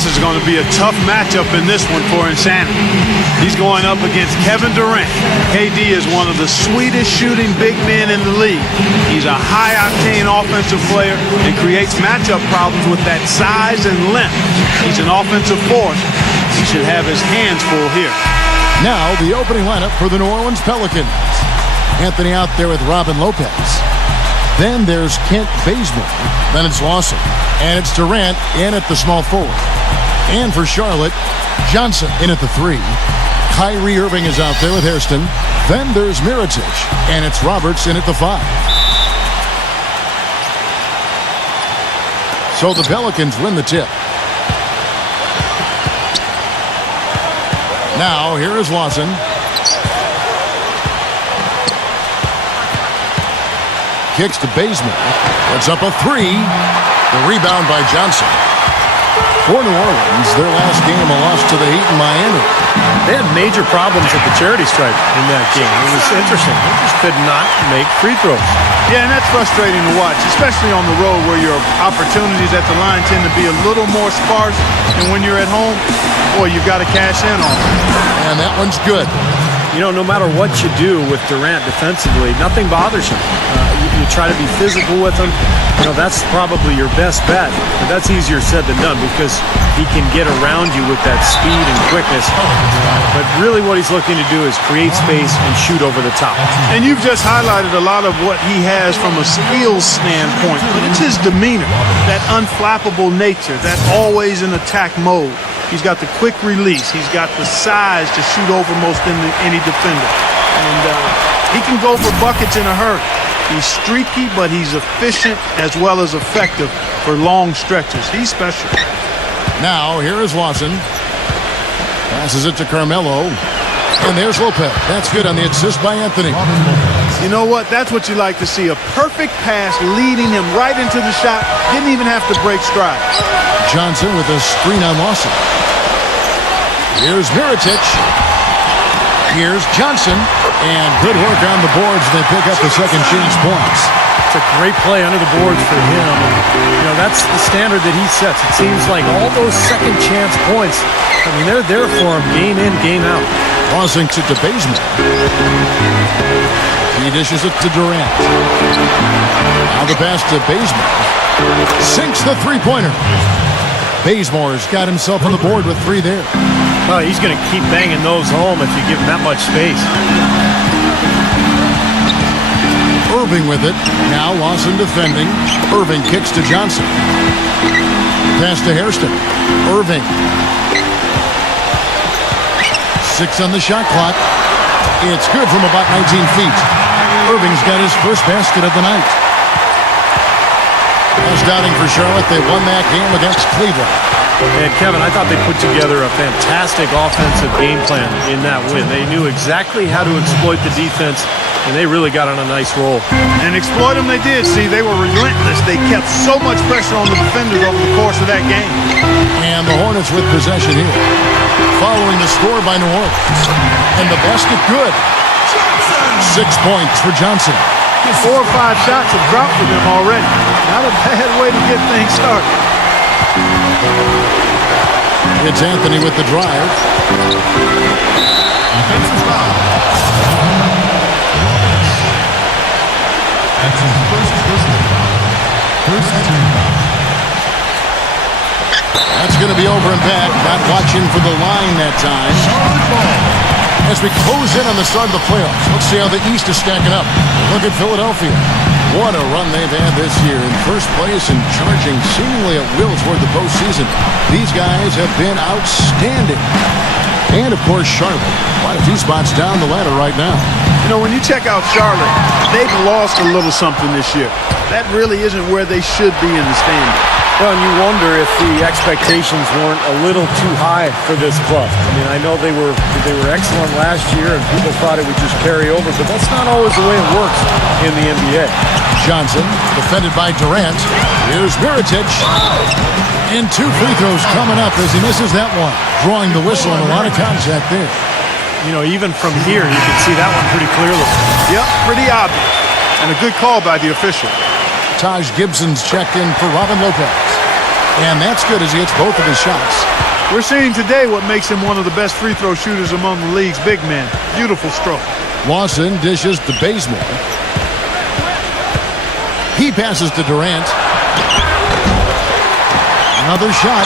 This is going to be a tough matchup in this one for Insanity. He's going up against Kevin Durant. KD is one of the sweetest shooting big men in the league. He's a high-octane offensive player and creates matchup problems with that size and length. He's an offensive force. He should have his hands full here. Now the opening lineup for the New Orleans Pelicans. Anthony out there with Robin Lopez. Then there's Kent Bazemore. Then it's Lawson. And it's Durant in at the small forward. And for Charlotte, Johnson in at the 3. Kyrie Irving is out there with Hairston. Then there's Mirotic. And it's Roberts in at the 5. So the Pelicans win the tip. Now here is Lawson. Kicks to Bazemore. Puts up a 3. The rebound by Johnson. For New Orleans, their last game a loss to the Heat in Miami. They had major problems at the charity stripe in that game. It was interesting. They just could not make free throws. Yeah, and that's frustrating to watch, especially on the road where your opportunities at the line tend to be a little more sparse. And when you're at home, boy, you've got to cash in on it. And that one's good. You know, no matter what you do with Durant defensively, nothing bothers him. You try to be physical with him. You know, that's probably your best bet. But that's easier said than done because he can get around you with that speed and quickness. But really what he's looking to do is create space and shoot over the top. And you've just highlighted a lot of what he has from a skills standpoint. But it's his demeanor, that unflappable nature, that always in attack mode. He's got the quick release. He's got the size to shoot over most any defender. And he can go for buckets in a hurry. He's streaky, but he's efficient as well as effective for long stretches. He's special. Now, here is Lawson. Passes it to Carmelo. And there's Lopez. That's good on the assist by Anthony. You know what? That's what you like to see. A perfect pass leading him right into the shot. Didn't even have to break stride. Johnson with a screen on Lawson. Here's Mirotic. Here's Johnson. And good work on the boards. They pick up the second chance points. It's a great play under the boards for him. And, you know, that's the standard that he sets. It seems like all those second chance points, I mean, they're there for him game in, game out. Lawson to Bazemore. He dishes it to Durant. Now the pass to Bazemore. Sinks the three-pointer. Bazemore's got himself on the board with 3 there. Well, he's going to keep banging those home if you give him that much space. Irving with it. Now Lawson defending. Irving kicks to Johnson. Pass to Hairston. Irving. 6 on the shot clock. It's good from about 19 feet. Irving's got his first basket of the night. As Downing for Charlotte, they won that game against Cleveland. And Kevin, I thought they put together a fantastic offensive game plan in that win. They knew exactly how to exploit the defense, and they really got on a nice roll. And exploit them they did. See, they were relentless. They kept so much pressure on the defenders over the course of that game. And the Hornets with possession here. Following the score by New Orleans. And the basket good. 6 points for Johnson. 4 or 5 shots have dropped for them already. Not a bad way to get things started. It's Anthony with the drive. Offensive foul. That's his first personal foul. First team foul. That's going to be over and back. Not watching for the line that time. Charlotte ball. As we close in on the start of the playoffs, let's see how the East is stacking up. Look at Philadelphia. What a run they've had this year. In first place and charging seemingly at will toward the postseason. These guys have been outstanding. And, of course, Charlotte. Quite a few spots down the ladder right now. You know, when you check out Charlotte, they've lost a little something this year. That really isn't where they should be in the standings. Well, and you wonder if the expectations weren't a little too high for this club. I mean, I know they were excellent last year, and people thought it would just carry over, but that's not always the way it works in the NBA. Johnson, defended by Durant. Here's Mirotic. And 2 free throws coming up as he misses that one. Drawing the whistle and a lot of contact there. You know, even from here, you can see that one pretty clearly. Yep, pretty obvious. And a good call by the official. Taj Gibson's checked in for Robin Lopez. And that's good as he hits both of his shots. We're seeing today what makes him one of the best free throw shooters among the league's big men. Beautiful stroke. Lawson dishes to Bazemore. He passes to Durant. Another shot.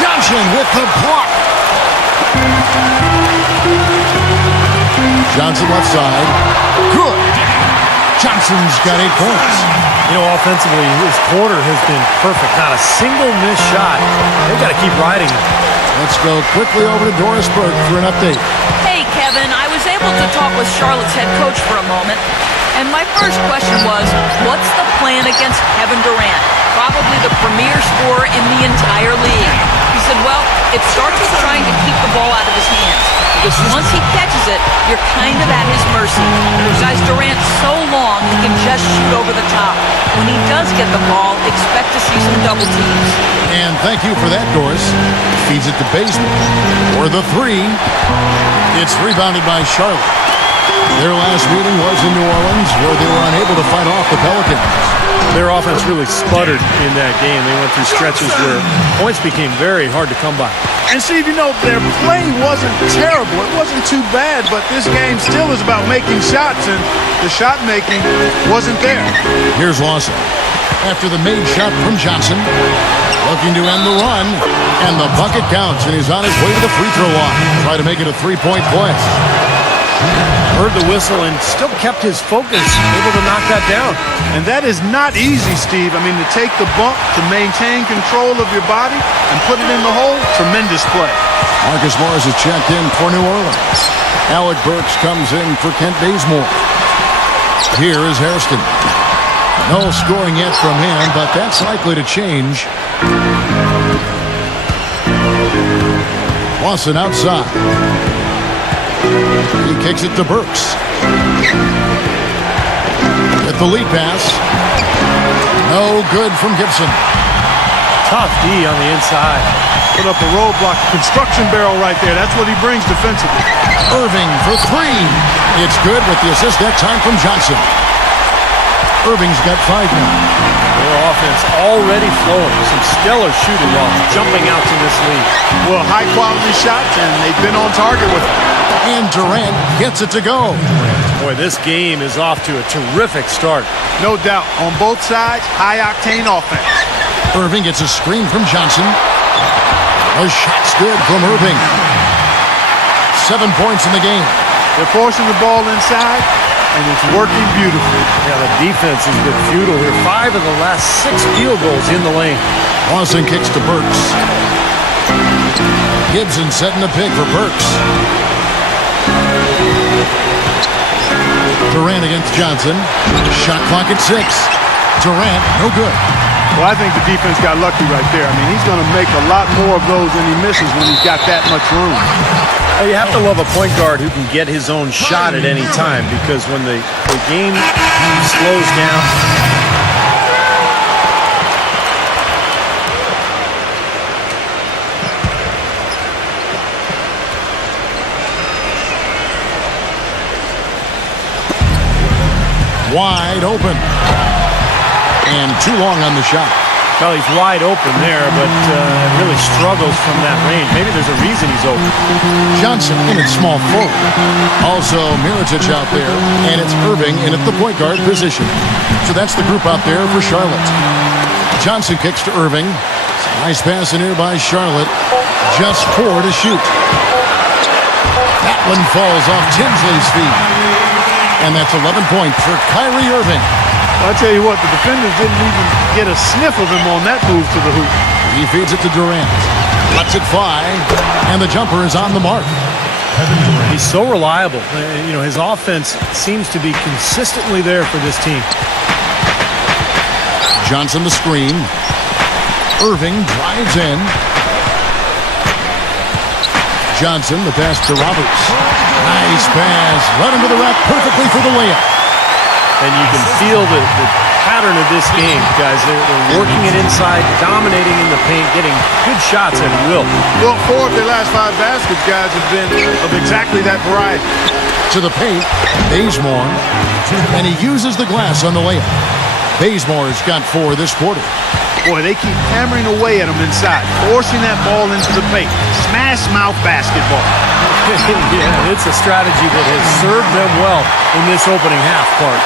Johnson with the block. Johnson left side. Good. Johnson's got 8 points. You know, offensively, his quarter has been perfect. Not a single missed shot. They've got to keep riding it. Let's go quickly over to Doris Burke for an update. Hey, Kevin, I was able to talk with Charlotte's head coach for a moment, and my first question was, what's the plan against Kevin Durant? Probably the premier scorer in the entire league. He said, well, it starts with trying to keep the ball out of his hands. Because once he catches it, you're kind of at his mercy. Because Durant's so long, he can just shoot over the top. When he does get the ball, expect to see some double teams. And thank you for that, Doris. Feeds it to Bazemore. For the 3. It's rebounded by Charlotte. Their last meeting was in New Orleans, where they were unable to fight off the Pelicans. Their offense really sputtered in that game. They went through stretches where points became very hard to come by. And Steve, you know, their play wasn't terrible. It wasn't too bad, but this game still is about making shots, and the shot making wasn't there. Here's Lawson. After the made shot from Johnson, looking to end the run, and the bucket counts, and he's on his way to the free throw line. Try to make it a 3-point play. Heard the whistle and still kept his focus, able to knock that down. And that is not easy, Steve. I mean, to take the bump, to maintain control of your body, and put it in the hole, tremendous play. Marcus Morris is checked in for New Orleans. Alec Burks comes in for Kent Bazemore. Here is Hairston. No scoring yet from him, but that's likely to change. Lawson outside. He kicks it to Burks. With the lead pass. No good from Gibson. Tough D on the inside. Put up a roadblock, construction barrel right there. That's what he brings defensively. Irving for 3. It's good with the assist that time from Johnson. Irving's got 5 now. Their offense already flowing. Some stellar shooting while jumping out to this lead. Well, high-quality shots, and they've been on target with it. And Durant gets it to go. Boy, this game is off to a terrific start. No doubt. On both sides, high-octane offense. Irving gets a screen from Johnson. A shot's good from Irving. 7 points in the game. They're forcing the ball inside, and it's working beautifully. Yeah, the defense has been futile here. 5 of the last 6 field goals in the lane. Lawson kicks to Burks. Gibson setting the pick for Burks. Durant against Johnson. Shot clock at 6. Durant, no good. Well, I think the defense got lucky right there. I mean, he's going to make a lot more of those than he misses when he's got that much room. Well, you have to love a point guard who can get his own shot at any time, because when the game slows down. Wide open. And too long on the shot. Well, he's wide open there, but really struggles from that range. Maybe there's a reason he's open. Johnson in at small forward. Also Mirotic out there, and it's Irving in at the point guard position. So that's the group out there for Charlotte. Johnson kicks to Irving. Nice pass in here by Charlotte. Just 4 to shoot. That one falls off Tinsley's feet. And that's 11 points for Kyrie Irving. Well, I tell you what, the defenders didn't even get a sniff of him on that move to the hoop. He feeds it to Durant. Lets it fly, and the jumper is on the mark. He's so reliable. You know, his offense seems to be consistently there for this team. Johnson the screen. Irving drives in. Johnson the pass to Roberts. Nice pass. Right into the rack perfectly for the layup. And you can feel the pattern of this game, guys. They're working it inside, dominating in the paint, getting good shots at will. Well, 4 of their last 5 baskets, guys, have been of exactly that variety. To the paint, Bazemore, and he uses the glass on the layup. Bazemore's got 4 this quarter. Boy, they keep hammering away at him inside, forcing that ball into the paint. Smash mouth basketball. Yeah, it's a strategy that has served them well in this opening half part.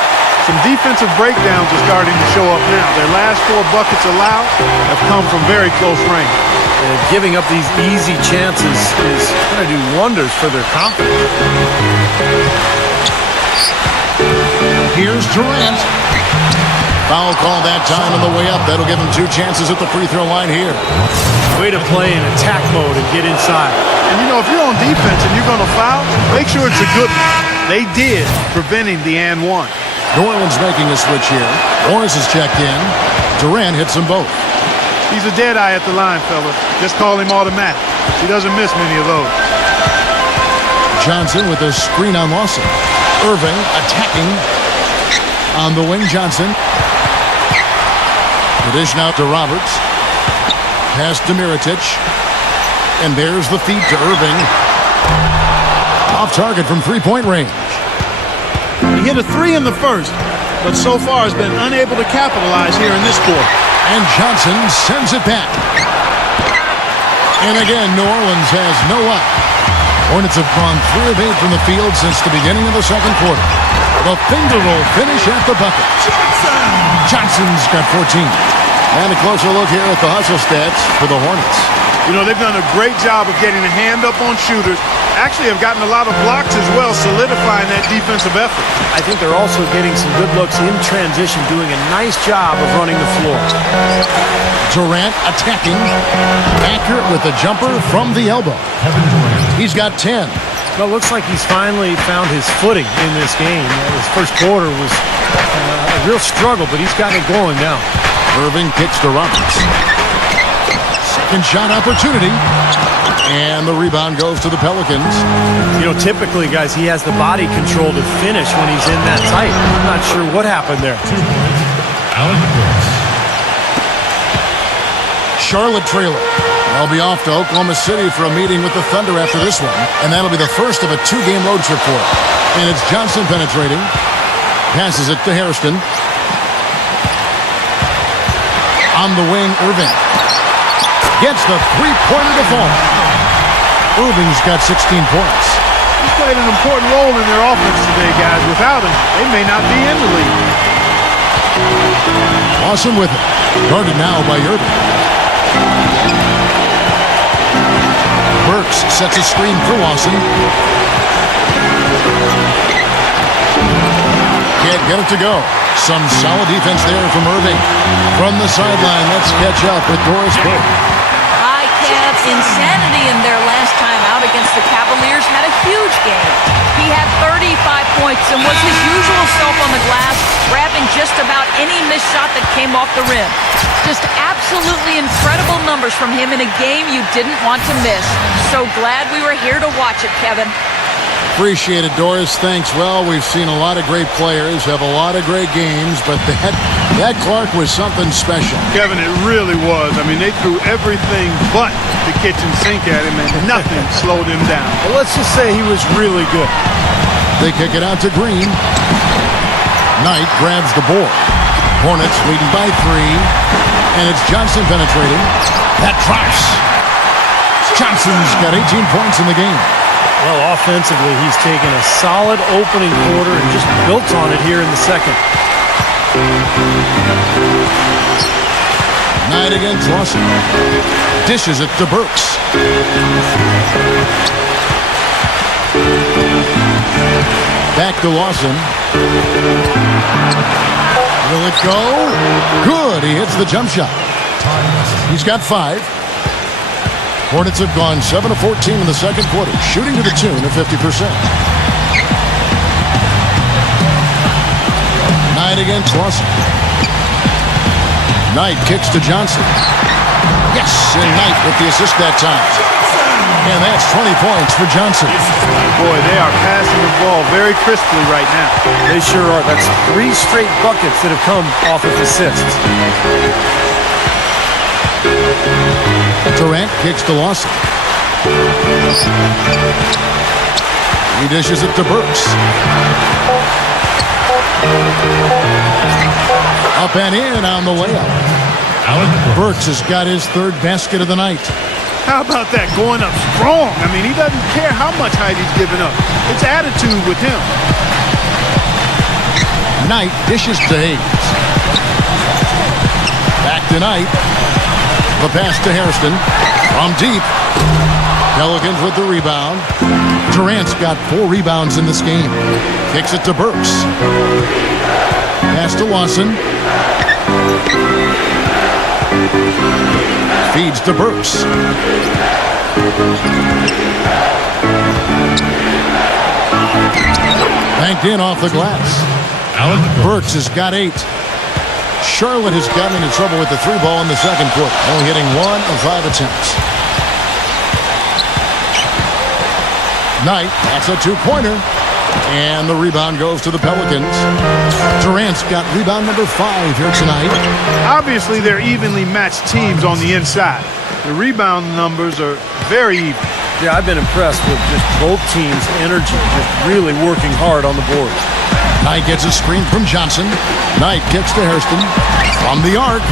Some defensive breakdowns are starting to show up now. Their last 4 buckets allowed have come from very close range. And giving up these easy chances is going to do wonders for their confidence. Here's Durant. Foul call that time on the way up. That'll give him 2 chances at the free throw line here. Way to play in attack mode and get inside. And, you know, if you're on defense and you're going to foul, make sure it's a good one. They did, preventing the and one. New Orleans making a switch here. Morris is checked in. Durant hits them both. He's a dead eye at the line, fellas. Just call him automatic. He doesn't miss many of those. Johnson with a screen on Lawson. Irving attacking on the wing. Johnson. The dish now to Roberts. Pass to Mirotic. And there's the feed to Irving. Off target from three-point range. He hit a 3 in the first, but so far has been unable to capitalize here in this quarter. And Johnson sends it back. And again, New Orleans has no up. Hornets have gone 3 of 8 from the field since the beginning of the second quarter. The finger roll finish at the bucket. Johnson's got 14. And a closer look here at the hustle stats for the Hornets. You know, they've done a great job of getting a hand up on shooters. Actually have gotten a lot of blocks as well, solidifying that defensive effort. I think they're also getting some good looks in transition, doing a nice job of running the floor. Durant attacking. Accurate with the jumper from the elbow. He's got 10. Well, it looks like he's finally found his footing in this game. His first quarter was a real struggle, but he's got it going now. Irving kicks to Roberts. Second shot opportunity. And the rebound goes to the Pelicans. You know, typically, guys, he has the body control to finish when he's in that tight. I'm not sure what happened there. 2 points. Alec Burks. Charlotte trailer. They'll be off to Oklahoma City for a meeting with the Thunder after this one. And that'll be the first of a 2-game road trip for it. And it's Johnson penetrating. Passes it to Hairston. On the wing, Irving. Gets the three-pointer to fall. Irving's got 16 points. He's played an important role in their offense today, guys. Without him, they may not be in the league. Lawson with it. Guarded now by Irving. Burks sets a screen for Lawson. Can't get it to go. Some solid defense there from Irving. From the sideline, let's catch up with Doris Burke. Insanity in their last time out against the Cavaliers. Had a huge game. He had 35 points and was his usual self on the glass, grabbing just about any missed shot that came off the rim. Just absolutely incredible numbers from him in a game you didn't want to miss. So glad we were here to watch it, Kevin. Appreciate it, Doris. Thanks. Well, we've seen a lot of great players, have a lot of great games, but that Clark was something special. Kevin, it really was. I mean, they threw everything but the kitchen sink at him, and nothing slowed him down. Well, let's just say he was really good. They kick it out to Green. Knight grabs the board. Hornets leading by 3, and it's Johnson penetrating. That drops. Johnson's got 18 points in the game. Well, offensively, he's taken a solid opening quarter and just built on it here in the second. Knight against Lawson. Dishes it to Burks. Back to Lawson. Will it go? Good. He hits the jump shot. He's got 5. Hornets have gone 7 of 14 in the second quarter, shooting to the tune of 50%. Knight against Lawson. Knight kicks to Johnson. Yes, and Knight with the assist that time. And that's 20 points for Johnson. Boy, they are passing the ball very crisply right now. They sure are. That's 3 straight buckets that have come off of assists. Durant kicks to Lawson. He dishes it to Burks. Up and in on the layup. Alec Burks has got his third basket of the night. How about that, going up strong? I mean, he doesn't care how much height he's giving up. It's attitude with him. Knight dishes to Hayes. Back to Knight. The pass to Hairston. From deep. Pelicans with the rebound. Durant's got 4 rebounds in this game. Kicks it to Burks. Pass to Lawson. Feeds to Burks. Banked in off the glass. Alec Burks has got 8. Charlotte has gotten into trouble with the 3 ball in the second quarter, only hitting 1 of 5 attempts. Knight, that's a 2-pointer. And the rebound goes to the Pelicans. Durant's got rebound number 5 here tonight. Obviously, they're evenly matched teams on the inside. The rebound numbers are very even. Yeah, I've been impressed with just both teams' energy, just really working hard on the board. Knight gets a screen from Johnson. Knight kicks to Hairston. From the arc.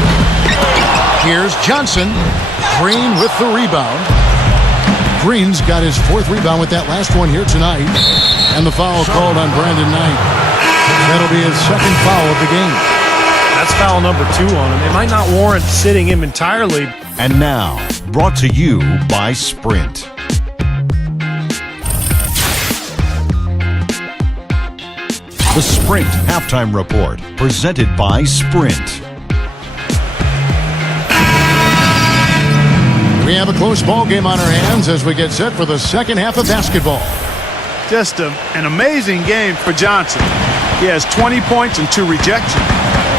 Here's Johnson. Green with the rebound. Green's got his 4th rebound with that last one here tonight. And the foul called on Brandon Knight. That'll be his 2nd foul of the game. That's foul number 2 on him. It might not warrant sitting him entirely. And now, brought to you by Sprint. The Sprint Halftime Report, presented by Sprint. We have a close ball game on our hands as we get set for the second half of basketball. Just an amazing game for Johnson. He has 20 points and 2 rejections.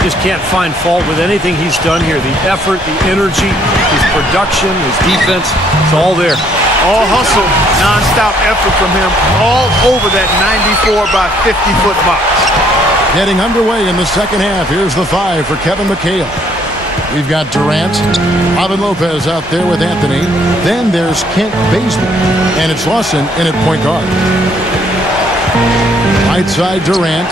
Just can't find fault with anything he's done here. The effort, the energy, his production, his defense, it's all there. All hustle, non-stop effort from him, all over that 94 by 50-foot box. Getting underway in the second half. Here's the 5 for Kevin McHale. We've got Durant, Robin Lopez out there with Anthony. Then there's Kent Bazemore, and it's Lawson in at point guard. Right side Durant.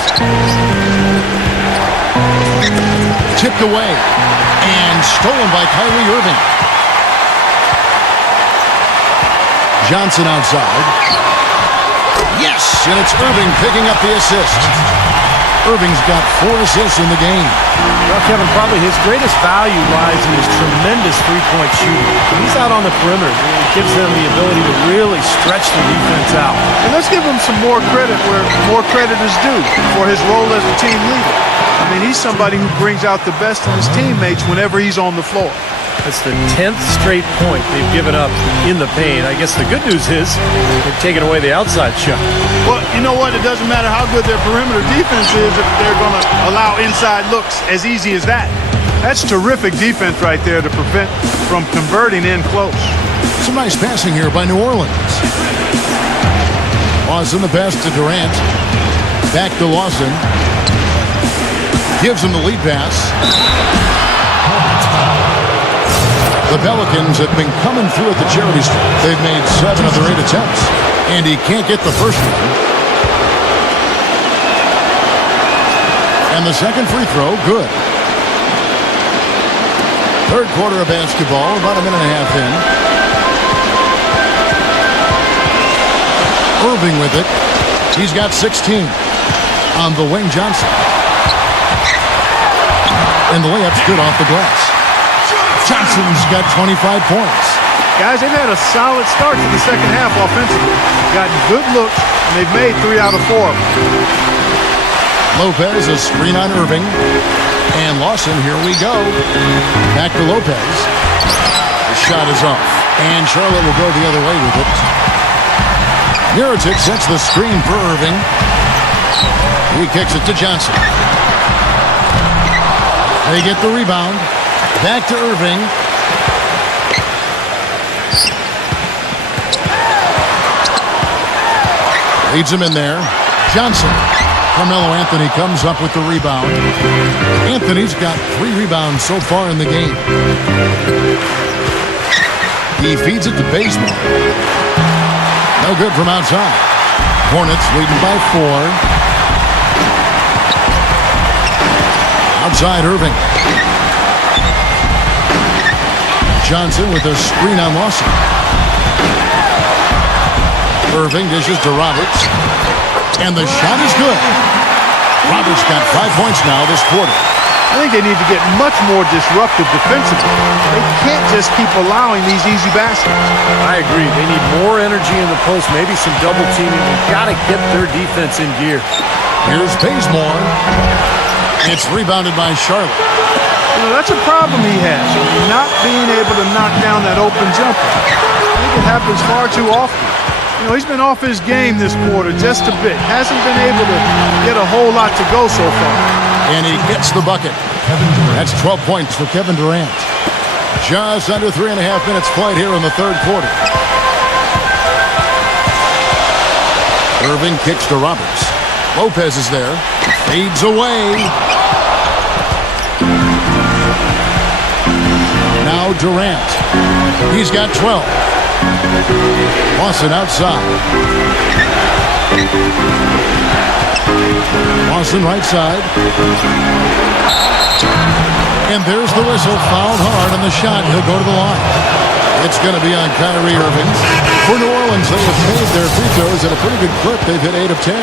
Tipped away and stolen by Kyrie Irving. Johnson outside. Yes, and it's Irving picking up the assist. Irving's got 4 assists in the game. Well, Kevin, probably his greatest value lies in his tremendous three-point shooting. When he's out on the perimeter, it gives them the ability to really stretch the defense out. And let's give him some more credit where more credit is due for his role as a team leader. I mean, he's somebody who brings out the best in his teammates whenever he's on the floor. That's the 10th straight point they've given up in the paint. I guess the good news is they've taken away the outside shot. Well, you know what? It doesn't matter how good their perimeter defense is if they're going to allow inside looks as easy as that. That's terrific defense right there to prevent from converting in close. Some nice passing here by New Orleans. Lawson the pass to Durant. Back to Lawson. Gives him the lead pass. The Pelicans have been coming through at the charity stripe. They've made 7 of their 8 attempts. And he can't get the first one. And the second free throw, good. Third quarter of basketball, about a minute and a half in. Irving with it. He's got 16 on the wing. Johnson. And the layup's good off the glass. Johnson's got 25 points. Guys, they've had a solid start to the second half offensively. Gotten good looks, and they've made 3 out of 4 of them. Lopez, a screen on Irving. And Lawson, here we go. Back to Lopez. The shot is off. And Charlotte will go the other way with it. Mirotic sets the screen for Irving. He kicks it to Johnson. They get the rebound. Back to Irving. Leads him in there. Johnson. Carmelo Anthony comes up with the rebound. Anthony's got 3 rebounds so far in the game. He feeds it to Bazemore. No good from outside. Hornets leading by 4. Outside Irving. Johnson with a screen on Lawson. Irving dishes to Roberts. And the shot is good. Roberts got 5 points now this quarter. I think they need to get much more disruptive defensively. They can't just keep allowing these easy baskets. I agree. They need more energy in the post, maybe some double teaming. They've got to get their defense in gear. Here's Bazemore. It's rebounded by Charlotte. You know, that's a problem he has, not being able to knock down that open jumper. I think it happens far too often. You know, he's been off his game this quarter just a bit. Hasn't been able to get a whole lot to go so far. And he gets the bucket. That's 12 points for Kevin Durant. Just under 3.5 minutes played here in the third quarter. Irving kicks to Roberts. Lopez is there. Fades away. Now Durant. He's got 12. Lawson outside. Lawson right side. And there's the whistle. Fouled hard on the shot. He'll go to the line. It's going to be on Kyrie Irving. For New Orleans, they have made their free throws at a pretty good clip. They've hit 8 of 10.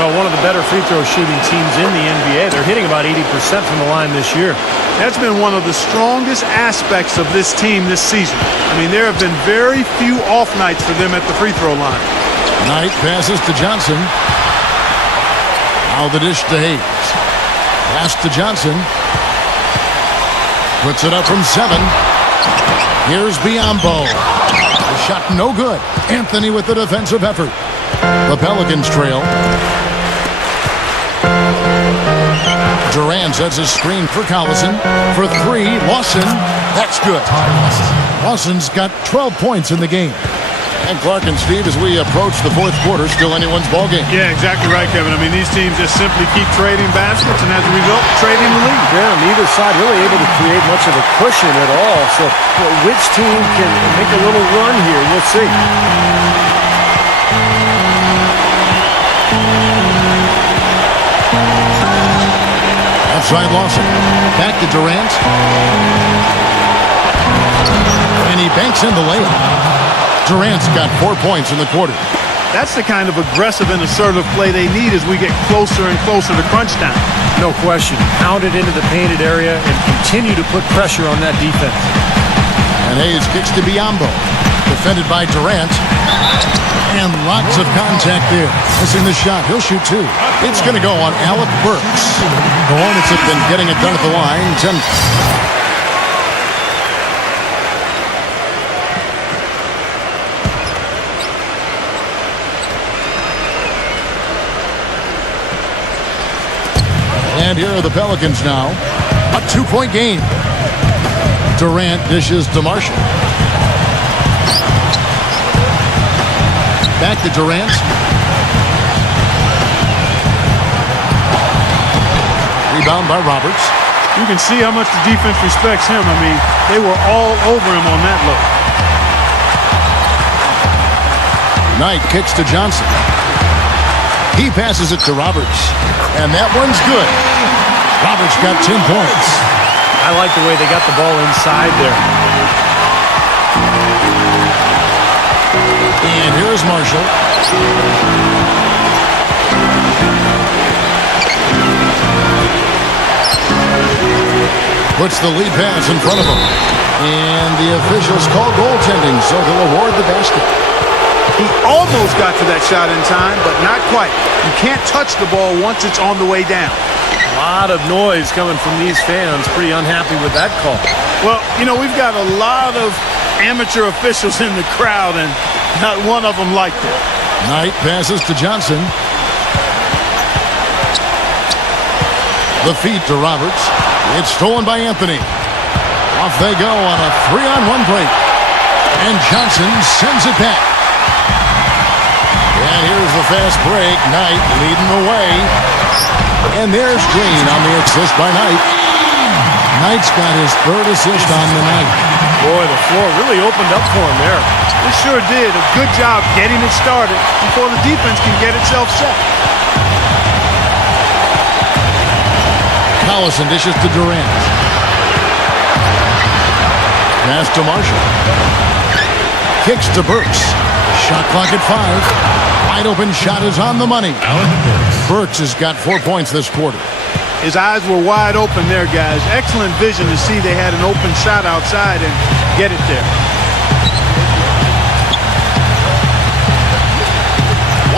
Well, one of the better free throw shooting teams in the NBA. They're hitting about 80% from the line this year. That's been one of the strongest aspects of this team this season. I mean, there have been very few off nights for them at the free throw line. Knight passes to Johnson. Now the dish to Hayes. Pass to Johnson. Puts it up from 7. Here's Biyombo. The shot no good. Anthony with the defensive effort. The Pelicans trail. Durant sets a screen for Collison. For 3, Lawson. That's good. Lawson's got 12 points in the game. And Clark and Steve, as we approach the fourth quarter, still anyone's ballgame. Yeah, exactly right, Kevin. I mean, these teams just simply keep trading baskets, and as a result, trading the lead. Yeah, neither side really able to create much of a cushion at all. So which team can make a little run here? We'll see. Outside Lawson. Back to Durant. And he banks in the layup. Durant's got 4 points in the quarter. That's the kind of aggressive and assertive play they need as we get closer and closer to crunch time. No question. Pound it into the painted area and continue to put pressure on that defense. And Hayes kicks to Biyombo. Defended by Durant. And lots of contact there. Missing the shot. He'll shoot 2. It's going to go on Alec Burks. The Hornets have been getting it done at the line. 10. And here are the Pelicans now. A 2-point game. Durant dishes to Marshall. Back to Durant. Rebound by Roberts. You can see how much the defense respects him. I mean, they were all over him on that look. Knight kicks to Johnson. He passes it to Roberts. And that one's good. Roberts got 10 points. I like the way they got the ball inside there. And here's Marshall. Puts the lead pass in front of him. And the officials call goaltending, so they'll award the basket. He almost got to that shot in time, but not quite. You can't touch the ball once it's on the way down. A lot of noise coming from these fans. Pretty unhappy with that call. Well, you know, we've got a lot of amateur officials in the crowd, and not one of them liked it. Knight passes to Johnson. The feed to Roberts. It's stolen by Anthony. Off they go on a 3-on-1 break. And Johnson sends it back. And here's the fast break. Knight leading the way. And there's Green on the assist by Knight. Knight's got his 3rd assist on the night. Boy, the floor really opened up for him there. It sure did. A good job getting it started before the defense can get itself set. Collison dishes to Durant. Pass to Marshall. Kicks to Burks. Shot clock at 5. Wide open shot is on the money. Burks has got 4 points this quarter. His eyes were wide open there, guys. Excellent vision to see they had an open shot outside and get it there.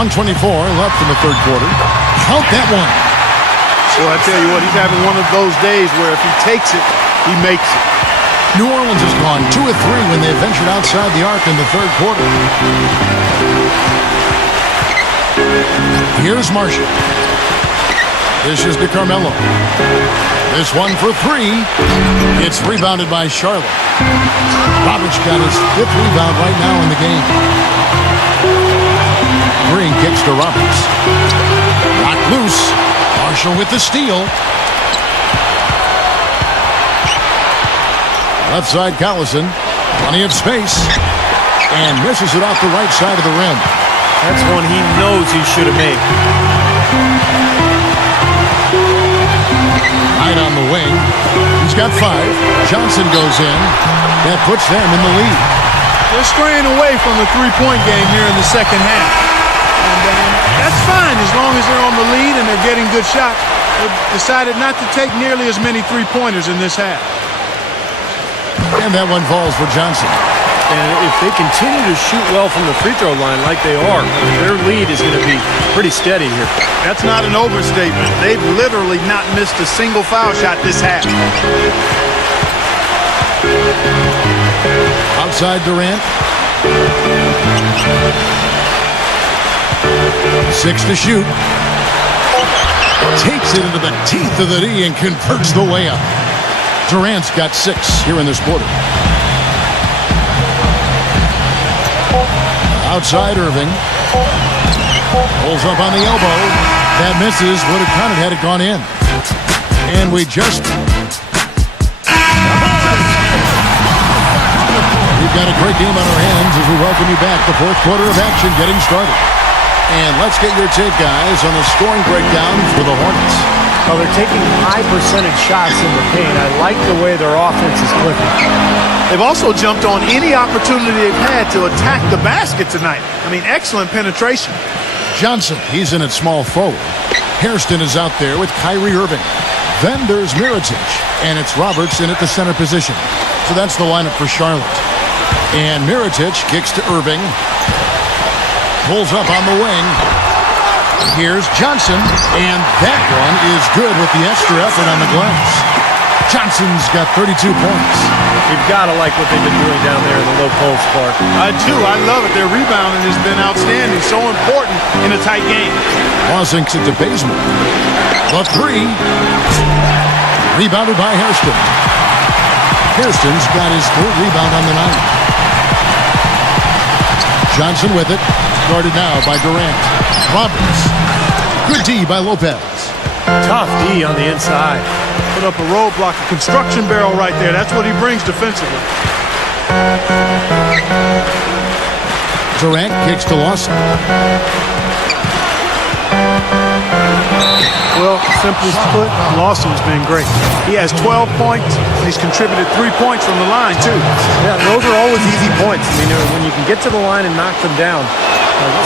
1:24 left in the third quarter. Count that one. Well, I tell you what, he's having one of those days where if he takes it, he makes it. New Orleans has gone 2 of 3 when they ventured outside the arc in the third quarter. Here's Marshall. This is to Carmelo. This one for 3. It's rebounded by Charlotte. Roberts got his 5th rebound right now in the game. Green kicks to Roberts. Knocked loose. Marshall with the steal. Left side Collison. Plenty of space. And misses it off the right side of the rim. That's one he knows he should have made. Right on the wing. He's got 5. Johnson goes in. That puts them in the lead. They're straying away from the three-point game here in the second half. And that's fine as long as they're on the lead and they're getting good shots. They've decided not to take nearly as many three-pointers in this half. And that one falls for Johnson. And if they continue to shoot well from the free throw line like they are, their lead is going to be pretty steady here. That's not an overstatement. They've literally not missed a single foul shot this half. Outside Durant. 6 to shoot. Takes it into the teeth of the D and converts the layup. Durant's got 6 here in this quarter. Outside Irving. Pulls up on the elbow. That misses. Would have counted had it gone in. And we just... We've got a great game on our hands as we welcome you back. The fourth quarter of action getting started. And let's get your take, guys, on the scoring breakdown for the Hornets. Well, they're taking high percentage shots in the paint. I like the way their offense is clicking. They've also jumped on any opportunity they've had to attack the basket tonight. I mean, excellent penetration. Johnson, he's in at small forward. Hairston is out there with Kyrie Irving. Then there's Mirotic, and it's Roberts in at the center position. So that's the lineup for Charlotte. And Mirotic kicks to Irving. Pulls up on the wing. Here's Johnson, and that one is good with the extra effort on the glass. Johnson's got 32 points. You've got to like what they've been doing down there in the low post, Clark. I do. I love it. Their rebounding has been outstanding. So important in a tight game. Lawson to Bazemore. The 3. Rebounded by Hairston. Hairston's got his 3rd rebound on the night. Johnson with it. Guarded now by Durant. Roberts. Good D by Lopez. Tough D on the inside. Put up a roadblock, a construction barrel right there. That's what he brings defensively. Durant kicks to Lawson. Well, simply put, Lawson's been great. He has 12 points, and he's contributed 3 points from the line, too. Yeah, those are always easy points. I mean, when you can get to the line and knock them down,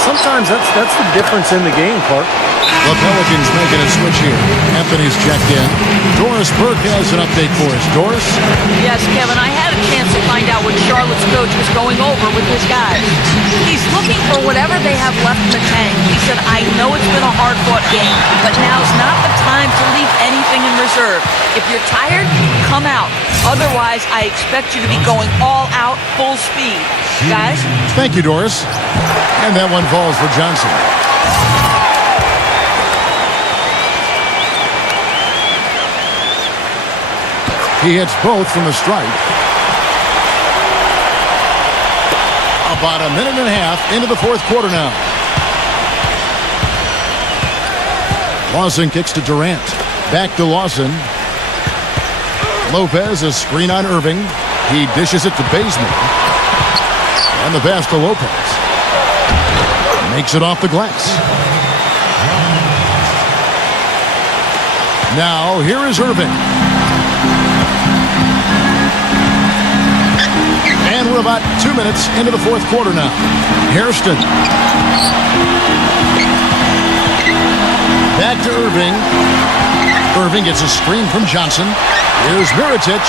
sometimes that's the difference in the game, Clark. The Pelicans making a switch here. Anthony's checked in. Doris Burke has an update for us. Doris? Yes, Kevin, I had a chance to find out what Charlotte's coach was going over with his guys. He's looking for whatever they have left in the tank. He said, I know it's been a hard-fought game, but now's not the time to leave anything in reserve. If you're tired, come out. Otherwise, I expect you to be going all out, full speed. Guys? Thank you, Doris. And that one falls for Johnson. He hits both from the stripe. About a minute and a half into the fourth quarter now. Lawson kicks to Durant. Back to Lawson. Lopez, a screen on Irving. He dishes it to Bazemore. And the pass to Lopez. Makes it off the glass. Now, here is Irving. We're about 2 minutes into the fourth quarter now. Hairston. Back to Irving. Irving gets a screen from Johnson. Here's Mirotic.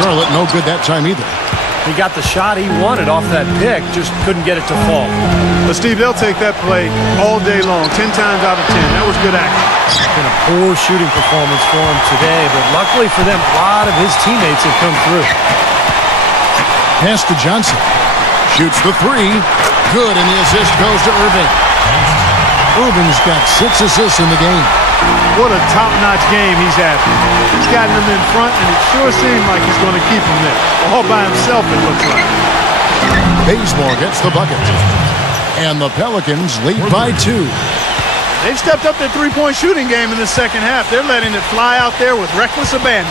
Charlotte no good that time either. He got the shot he wanted off that pick, just couldn't get it to fall. But Steve, they'll take that play all day long, 10 times out of 10. That was good action. It's been a poor shooting performance for him today, but luckily for them, a lot of his teammates have come through. Pass to Johnson. Shoots the three. Good, and the assist goes to Irving. Irving's got 6 assists in the game. What a top-notch game he's having. He's gotten them in front, and it sure seemed like he's going to keep them there. All by himself, it looks like. Bazemore gets the bucket. And the Pelicans lead by 2. They've stepped up their three-point shooting game in the second half. They're letting it fly out there with reckless abandon.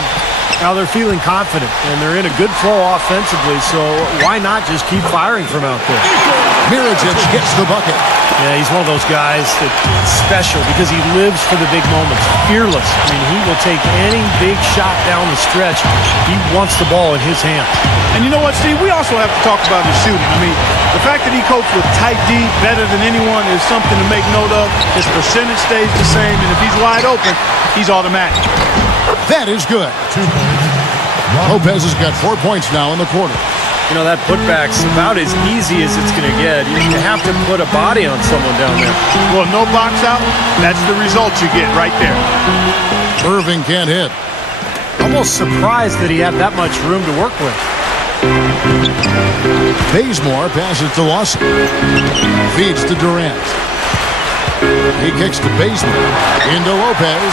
Now they're feeling confident, and they're in a good flow offensively, so why not just keep firing from out there? Mirotic gets the bucket. Yeah, he's one of those guys that's special because he lives for the big moments. Fearless. I mean, he will take any big shot down the stretch. He wants the ball in his hand. And you know what, Steve? We also have to talk about his shooting. I mean, the fact that he copes with tight D better than anyone is something to make note of. His percentage stays the same, and if he's wide open, he's automatic. That is good. 2 points. Lopez has got 4 points now in the quarter. You know, that putback's about as easy as it's going to get. You have to put a body on someone down there. Well, no box out, that's the result you get right there. Irving can't hit. Almost surprised that he had that much room to work with. Bazemore passes to Lawson. Feeds to Durant. He kicks to Bazemore. Into Lopez.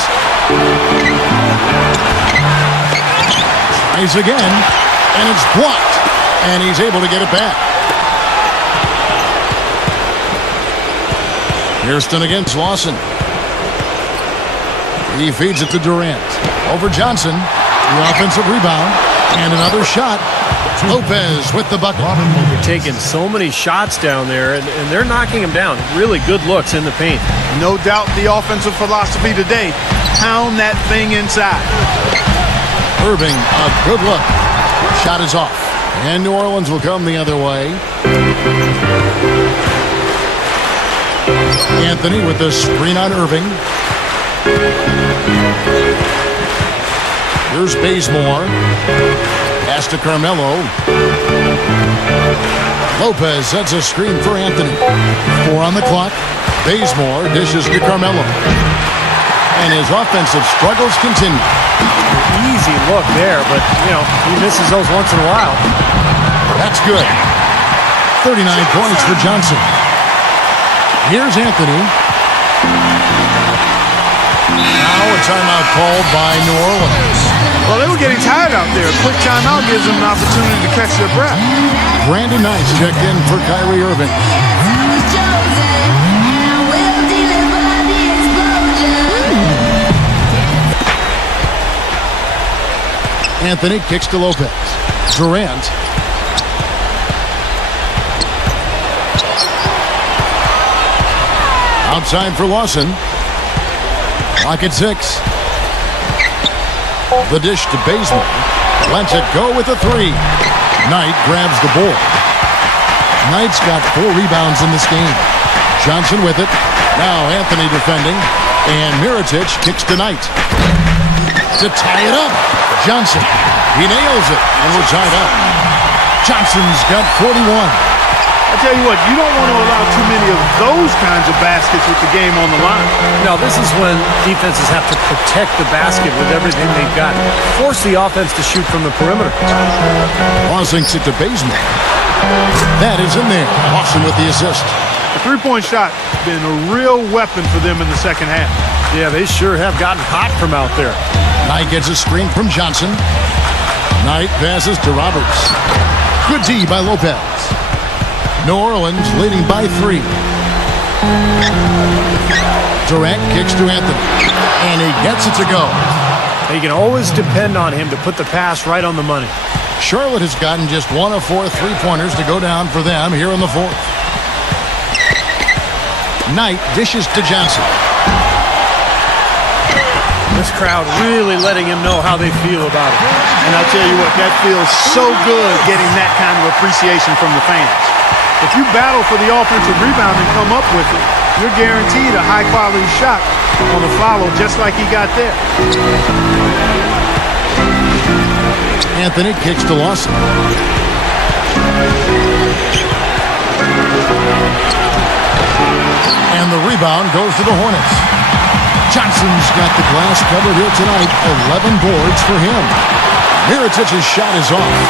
Tries again. And it's blocked. And he's able to get it back. Hairston against Lawson. He feeds it to Durant. Over Johnson. The offensive rebound. And another shot. Lopez with the bucket. They're taking so many shots down there, and they're knocking them down. Really good looks in the paint. No doubt the offensive philosophy today, pound that thing inside. Irving, a good look. Shot is off. And New Orleans will come the other way. Anthony with the screen on Irving. Here's Bazemore. Pass to Carmelo. Lopez sets a screen for Anthony. 4 on the clock. Bazemore dishes to Carmelo. And his offensive struggles continue. Easy look there, but, you know, he misses those once in a while. That's good. 39 points for Johnson. Here's Anthony. Now a timeout called by New Orleans. Well, they were getting tired out there. A quick timeout gives them an opportunity to catch their breath. Brandon Knight checked in for Kyrie Irving. Anthony kicks to Lopez. Durant. Outside for Lawson. Clock at 6. The dish to Bazemore. Lets it go with a 3. Knight grabs the board. Knight's got 4 rebounds in this game. Johnson with it. Now Anthony defending. And Mirotic kicks to Knight. To tie it up. Johnson. He nails it. And we're tied up. Johnson's got 41. I tell you what, you don't want to allow too many of those kinds of baskets with the game on the line. Now, this is when defenses have to protect the basket with everything they've got. Force the offense to shoot from the perimeter. Lawson it to Bazemore. That is in there. Lawson with the assist. The three-point shot has been a real weapon for them in the second half. Yeah, they sure have gotten hot from out there. Knight gets a screen from Johnson. Knight passes to Roberts. Good D by Lopez. New Orleans leading by 3. Durant kicks to Anthony. And he gets it to go. You can always depend on him to put the pass right on the money. Charlotte has gotten just 1 of 4 3-pointers to go down for them here in the 4th. Knight dishes to Johnson. This crowd really letting him know how they feel about it. And I tell you what, that feels so good getting that kind of appreciation from the fans. If you battle for the offensive rebound and come up with it, you're guaranteed a high-quality shot on the follow, just like he got there. Anthony kicks to Lawson. And the rebound goes to the Hornets. Johnson's got the glass covered here tonight. 11 boards for him. Mirotic's shot is off.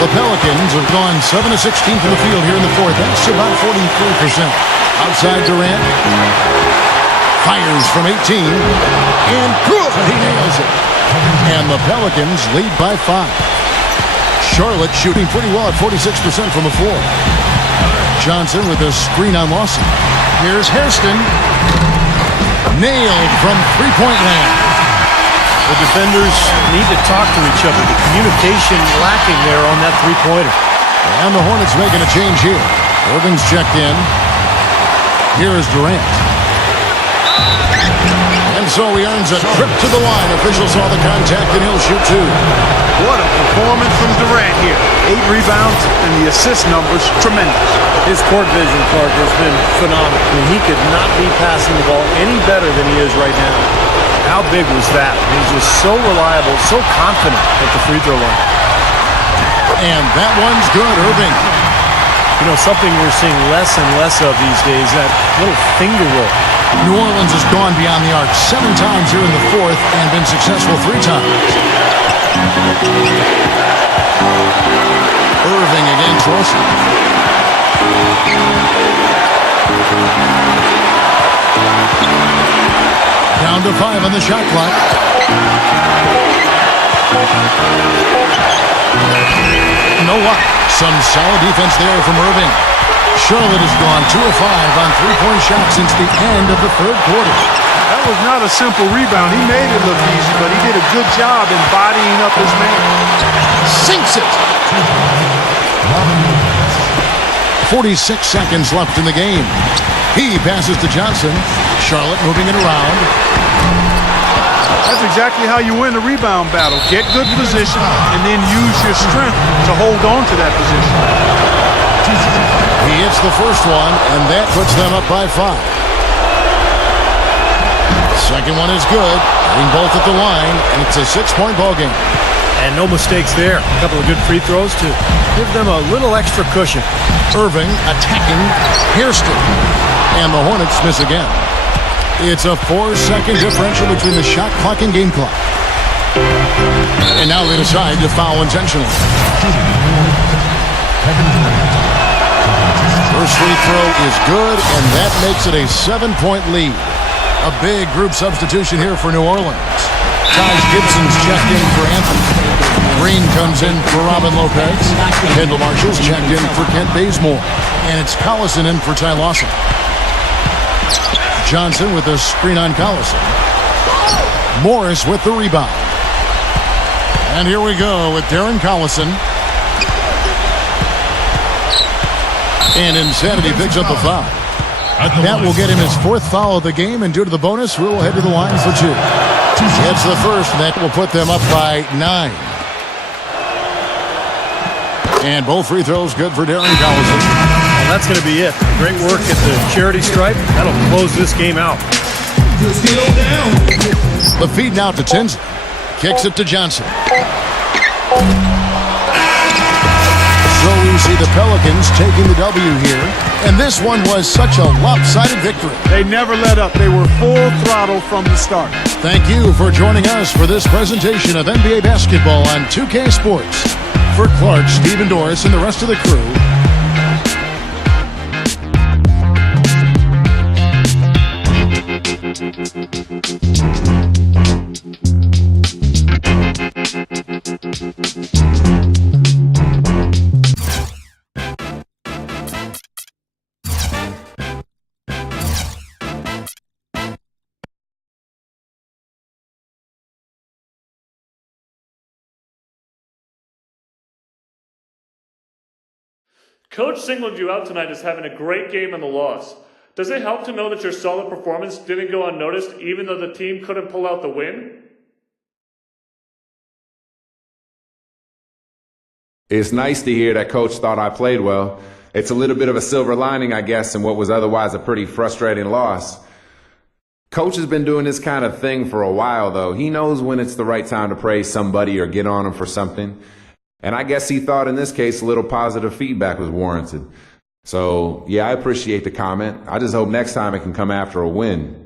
The Pelicans have gone 7 of 16 from the field here in the fourth. That's about 43%. Outside Durant. Fires from 18. And good. He nails it. And the Pelicans lead by 5. Charlotte shooting pretty well at 46% from the floor. Johnson with a screen on Lawson. Here's Hairston. Nailed from three-point land. The defenders need to talk to each other. The communication lacking there on that three-pointer. And the Hornets making a change here. Irving's checked in. Here is Durant. And so he earns a trip to the line. Officials saw the contact and he'll shoot 2. What a performance from Durant here. 8 rebounds and the assist numbers tremendous. His court vision, Clark, has been phenomenal. I mean, he could not be passing the ball any better than he is right now. How big was that? He's just so reliable, so confident at the free throw line. And that one's good, Irving. You know, something we're seeing less and less of these days, that little finger roll. New Orleans has gone beyond the arc 7 times here in the fourth and been successful 3 times. Irving against Lawson. Down to 5 on the shot clock. You know what? Some solid defense there from Irving. Charlotte has gone 2 of 5 on three-point shots since the end of the third quarter. That was not a simple rebound. He made it look easy, but he did a good job embodying up his man. Sinks it. 46 seconds left in the game. He passes to Johnson. Charlotte moving it around. That's exactly how you win the rebound battle. Get good position and then use your strength to hold on to that position. He hits the first one, and that puts them up by 5. Second one is good. Hitting both at the line, and it's a 6-point ball game. And no mistakes there. A couple of good free throws to give them a little extra cushion. Irving attacking Hairston. And the Hornets miss again. It's a 4-second differential between the shot clock and game clock. And now they decide to foul intentionally. First free throw is good, and that makes it a 7-point lead. A big group substitution here for New Orleans. Taj Gibson's checked in for Anthony. Green comes in for Robin Lopez. Kendall Marshall's checked in for Kent Bazemore. And it's Collison in for Ty Lawson. Johnson with a screen on Collison. Morris with the rebound. And here we go with Darren Collison. And Insanity picks up the foul. That will get him his 4th foul of the game, and due to the bonus, we'll head to the line for 2. That's the first, and that will put them up by 9. And both free throws good for Darren Collison. And that's going to be it. Great work at the charity stripe. That'll close this game out. The feed now to Tinsley. Kicks it to Johnson. So we see the Pelicans taking the W here. And this one was such a lopsided victory. They never let up. They were full throttle from the start. Thank you for joining us for this presentation of NBA basketball on 2K Sports. For Clark, Stephen Doris, and the rest of the crew, Coach singled you out tonight as having a great game in the loss. Does it help to know that your solid performance didn't go unnoticed even though the team couldn't pull out the win? It's nice to hear that Coach thought I played well. It's a little bit of a silver lining, I guess, in what was otherwise a pretty frustrating loss. Coach has been doing this kind of thing for a while, though. He knows when it's the right time to praise somebody or get on them for something. And I guess he thought in this case a little positive feedback was warranted. So, yeah, I appreciate the comment. I just hope next time it can come after a win.